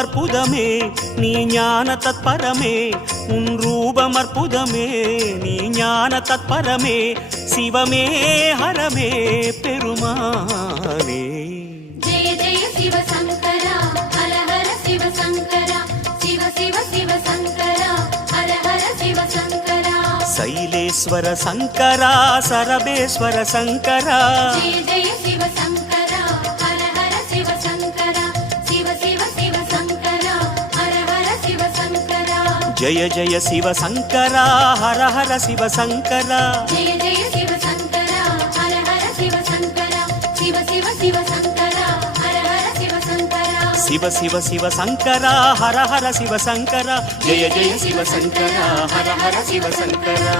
அற்புதமே நீ ஞான தத்பரமே உன் ரூபம் அற்புதமே நீ ஞான தத்பரமே சிவமே ஹரமே பெருமானே. ஜெய ஜெய சிவ சங்கரா ஹர ஹர சிவ சங்கரா சிவ சிவ சிவ சங்கரா ஹர ஹர சிவ சங்கரா. சைலேஸ்வர சங்கரா சரபேஸ்வர சங்கரா ஜெய ஜெய சிவ சங்கரா ஹர ஹர சிவ சங்கரா சிவ சிவ சிவ சங்கரா ஹர ஹர சிவ சங்கரா. ஜெய ஜெய சிவ சங்கரா ஹர ஹர சிவ சங்கரா ஜெய ஜெய சிவ சங்கரா ஹர ஹர சிவ சங்கரா சிவ சிவ சிவ சங்கரா ஹர ஹர சிவ சங்கரா. சிவ சிவ சிவ சங்கரா ஹர ஹர சிவ சங்கரா ஜெய ஜெய சிவ சங்கரா ஹர ஹர சிவ சங்கரா.